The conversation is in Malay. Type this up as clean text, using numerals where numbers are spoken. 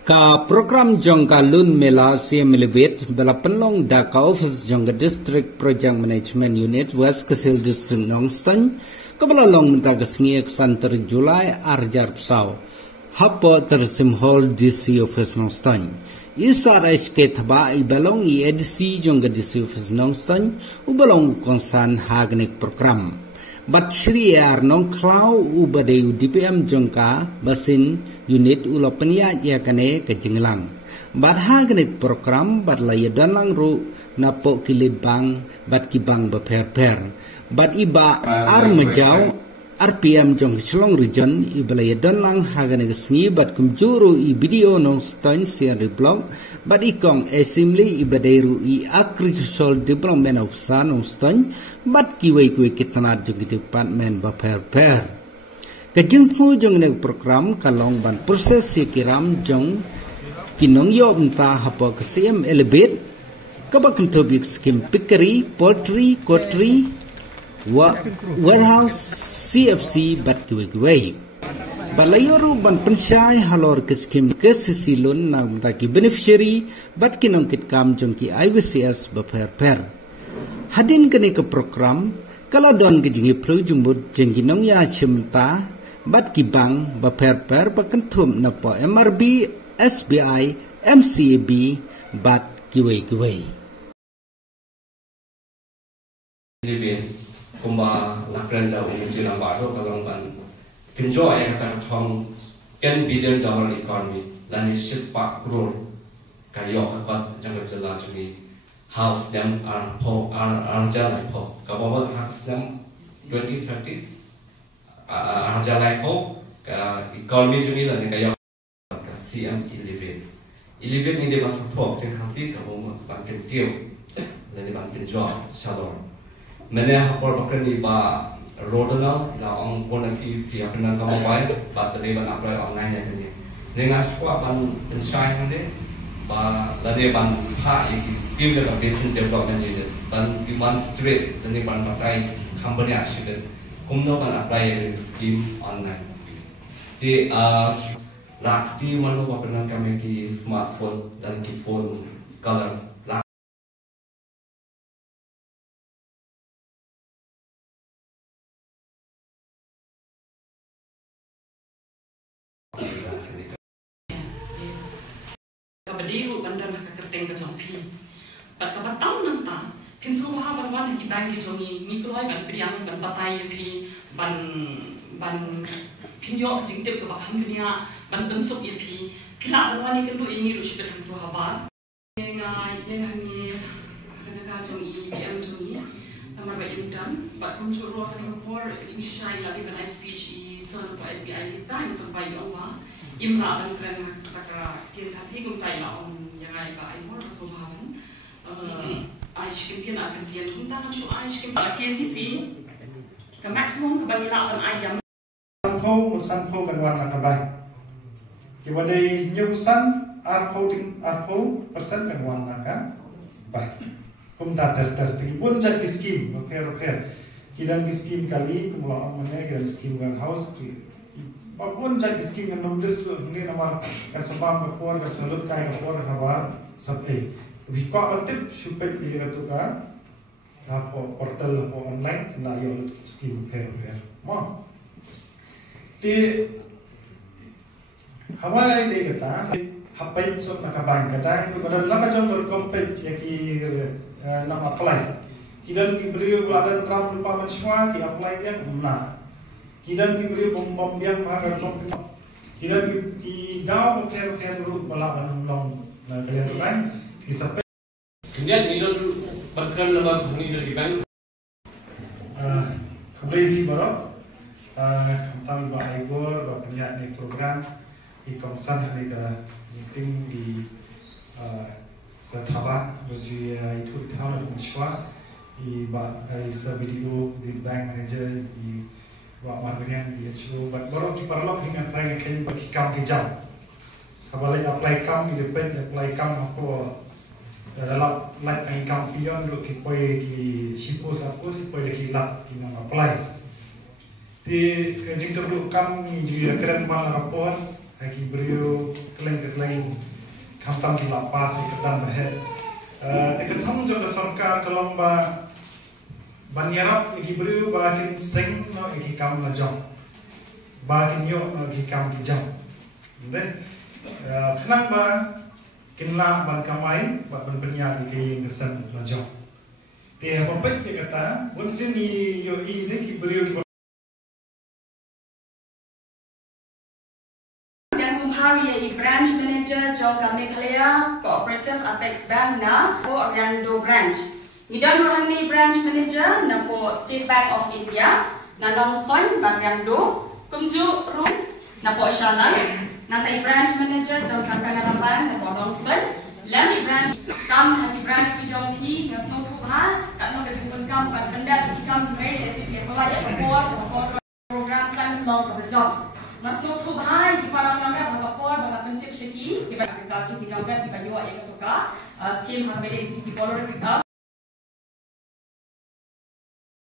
Ka program jong ka lun mela siam elevate bela penlong da ka office jong ka district project management unit west kasil district Nongston ka bela long da ka sngi santer Julai arjar psau hapo tersim hall DC office Nongston isa SK thaba I belong I edisi jong ka DC office Nongston u belong konsan hagnik program Bat Shri Nong Klau ubade DPM jongka basin unit ulo peniat ya kane ke jenglang. Bat hagnik program bat laya danlang ru napok kilid bang bat kibang beper-per. Bat iba armejau RPM jong Shlong region ibalaya danlang hagnik sengi bat kumjuru I video nong stain sian blog bat ikong assembly ibadairu I agricultural development of san nong stain bat kiwai kitanat jong department beper-per. Kajengfu jong nek program kalong ban proses sikiram jong kinong yo entah apa kesiem elebet kabak tobik skim pikeri poultry kotri warehouse CFC bat kiwai balayoru ban pensyai halor keskim kesisilun na taki beneficiary bat kinong kitkam jong ki IVCS beper-per. Hadin kini ke program kaladon ke jengi pelu jumbut jengi nong ya cimta bat kibang beper-per bakentum napa MRB SBI MCAB bat kiwai-kiwai. Livin kumba lakran da umji na baro kalong ban enjoy ka thong $10 billion economy lani 6 crore kayo bat jangan jela juni house them are jalai po kabawa house them 2030 jalai po economy juni lani kayo CM 11 ni dia masuk po jeng kasih kabawa banten tio lani banten jo shalom mana hapor bakal ni ba rodal la ong pon ki pia pena ka mobile ba tadi ban apply online ya ni dengan squad ban shine hande ba lade ban pha iki team the business development unit ban demonstrate dan ban pakai company asyik kumno ban apply scheme online di rakti manu ba pena kami ki smartphone dan ki phone color Kabadiru bandar kerteng ke jompi. Bat kabatau nanta. Pinsu wah ban di bank jongi ni keloi ban priang ban batai pi ban pinyo jingtep ke bakam dunia ban bensuk ye pi. Pila ban ni kelu ini lu syukur tu habar. Yang ni kerja jongi PM jongi. Tamar ba indan bat muncul ruang ni por ini syai lagi ban speech I son to SBI kita itu bai Allah. Imra ban kren taka kin kasih kum tai la om yang ai ba ai mor so haven ai skim akan kian tum ta kan ai skim la KCC ke maximum ke ban ila ban ai yang sanpo kan warna kabai ki wadai nyusan arpo persen kan warna ka bai kum ta ter tribun ja skim repair kidan skim kali kum la om ne kidan skim warehouse Apapun jadi skim yang nulis tu ni nama kasabam kapor kasalut kai kapor kabar sampai bikak betul supaya dia tu kan apa portal apa online kena yo skim per mau di Hawaii dia kata hapai sok nak bank kata kepada lama jom berkompet yaki nama apply kidan diberi buladan ram lupa manusia ki apply dia mana kidan diberi bom yang makan bom kidan di gaw ker ru balaban long na kalian kan disapai kemudian idol bakal nama bunyi dari bank kembali di barat tentang bah igor bah penyiar ni program di konsen ni ke meeting di Setaba bagi itu tahun Malaysia di bah video di bank manager di Wak marganya di HO, baru kita perlu ingat lagi kan bagi kam kejam. Kalau apply kam di depan apply kam apa dalam light yang kam pion lu kita di sipos apa sih boleh kilat kita apply. Di kerja terlalu kam ni juga keren malah rapor lagi beliau keleng tam ki la pas ikatan bahe tekathong jo sarkar kalomba banyarap iki beliau bakin sing no iki kam na jom bakin yo no iki kam ki jam de khnang ba kinla ban kamai ba ban benya iki ngesen na jom te apa pek kata bun sini yo i de ki beliau ki Hari branch manager Jongka Meghalaya Cooperative Apex Bank na po Orlando branch. Nidam rohani branch manager na po State Bank of India na Nongstoin Orlando. Kumju room na po Shalan. Natai branch manager Jongka Canara Bank na po Nongstoin. Lami branch kam hati branch ki Jongki na Snotu Bha kat no kajipun kam pat benda ki kam ready SPF pelajar program kan long ke job. Mas Notu Bha di parang nama bangapor bangapun tip seki di bangapun tip seki di bangapun di banyuwa eka toka scheme hamere di polor kita